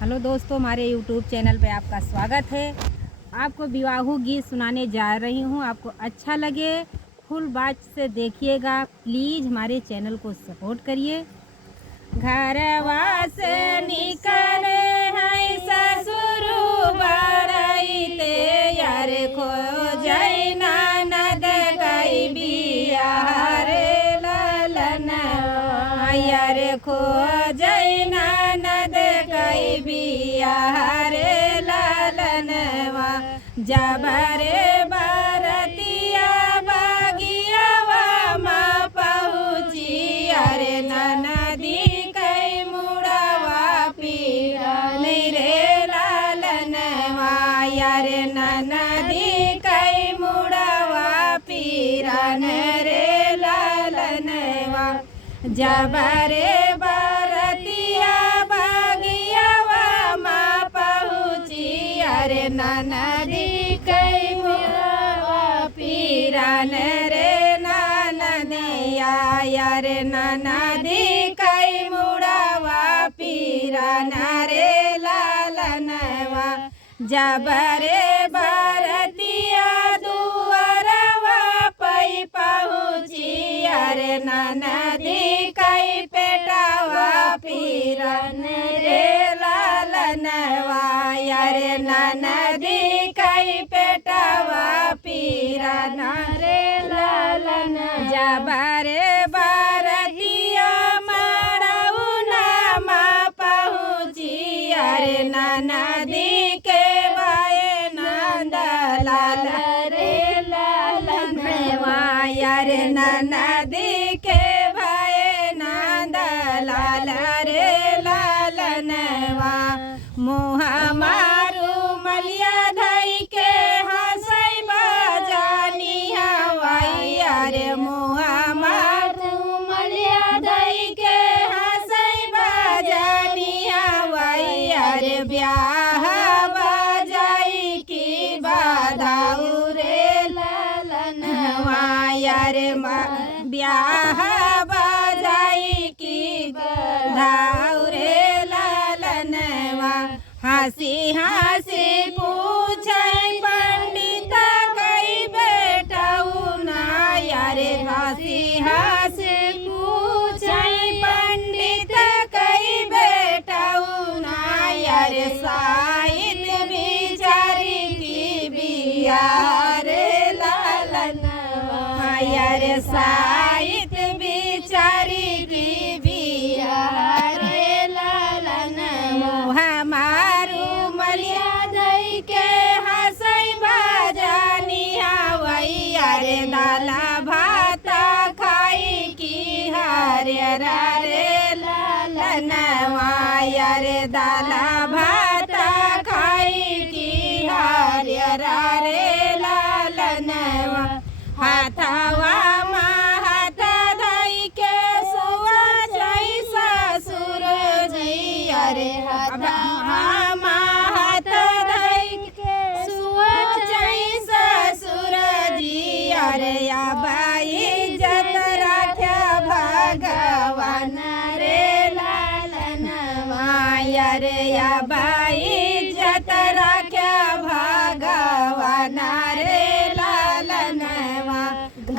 Hello दोस्तों, हमारे YouTube channel पे आपका स्वागत है। आपको विवाह गीत सुनाने जा रही हूँ। आपको अच्छा लगे फुल बात से देखिएगा। प्लीज़ हमारे चैनल को सपोर्ट करिए। घरवा से निकले हैं ससुर बड़ाईते यार खो जाई ननद कई बियाह रे ललन यार खो जाई ननद कई बियाह रे ललनवा जबरे बरतिया बागियावा माँ पहुँची अरे ननदी कई मुड़वा पीरन रे लालनवा यारे ननदी कई मुड़वा पीरन रे लालनवा जबरे बरतिया बागियावा माँ पहुँची अरे ननदी कई मुड़वा पीरन रे ननदिया यारे ननदी कई मुड़वा पीरन रे लालनवा जबरे बरतिया दुआरवा पई पहुँची अरे ननदी कई पेटावा पीरन रे लालनवा यारे ननदी कई पेटावा पीरन रे लालन जबरे बरतिया मड़उना माँ पहुँची अरे ननदी के बाए नंद लाल रे लालनवा यारे ननदी के बाए नंद लाल रे लालनवा मुँह मारू मलिया धई के हंसई बजानी हवाई अरे मुँह मारू मलिया धई के हंसई बजानी हवाई अरे ब्याह बजाई की बाधाऊ रे लालनवा यारे ब्याह बजाई की बाधाऊ रे लालनवा हंसी हंसी पूछे पंडित कई बेटाऊ ना यारे हंसी हंसी पूछे पंडित कई बेटाऊ ना यारे साहित बिचारी की बिया रे लालनवा यारे साहित बिचारी की बिया रे लालनवा हमारू मलिया धई के हंसई बजानी हवई अरे दाला भाता खाई की हरियर रे लालनवा यारे दाला भाता खाई की हरियर रे लालनवा हाथवा हाथ धई के सुआ जई ससुर जी अरे हाथ धई के सुआ जई ससुर जी अरे या बाई जत राख्या भगवान रे लालनवा यारे या बाई जत राख्या भगवान रे लालनवा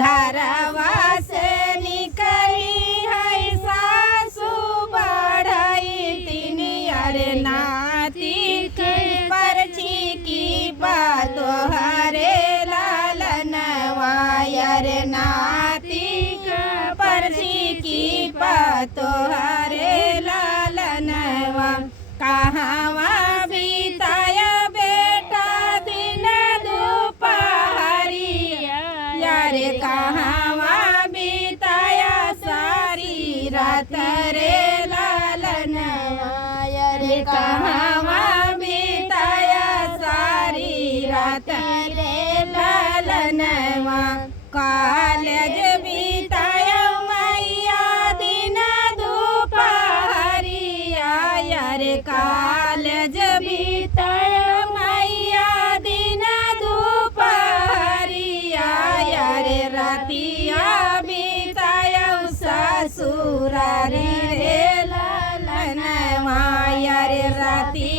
घरवा से निकली है सासू बढ़ई तीनी अरे नाती की परछी की बातो हरे लालनवा यारे नाती की परछी की बातो हरे लालनवा कहाँवा बीताया बेटा दिन दोपहरिया यारे कहाँवा बीताया सारी रात रे लालनवा यारे कहाँवा बीताया सारी रात रे लालनवा कॉलेज बीताया मैया दिन दोपहरिया यारे कॉलेज बीताया मैया दिन दोपहरिया यारे रातिया बीताया ससुरारी रे लालनवा यारे राती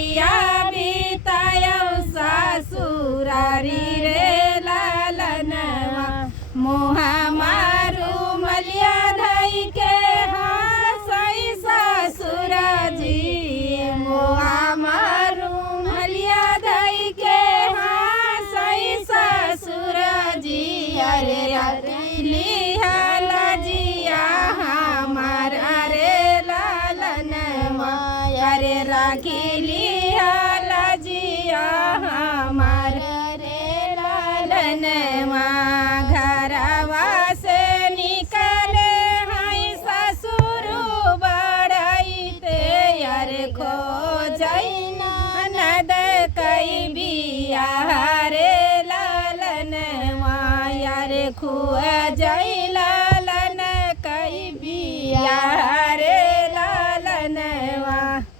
रे राखीली लाजिया हमार रे लालनवा घरवा से निकले हाय ससुर बड़ाईते यार खो जैना नद कई बिया रे लालनवा यार खुआ जई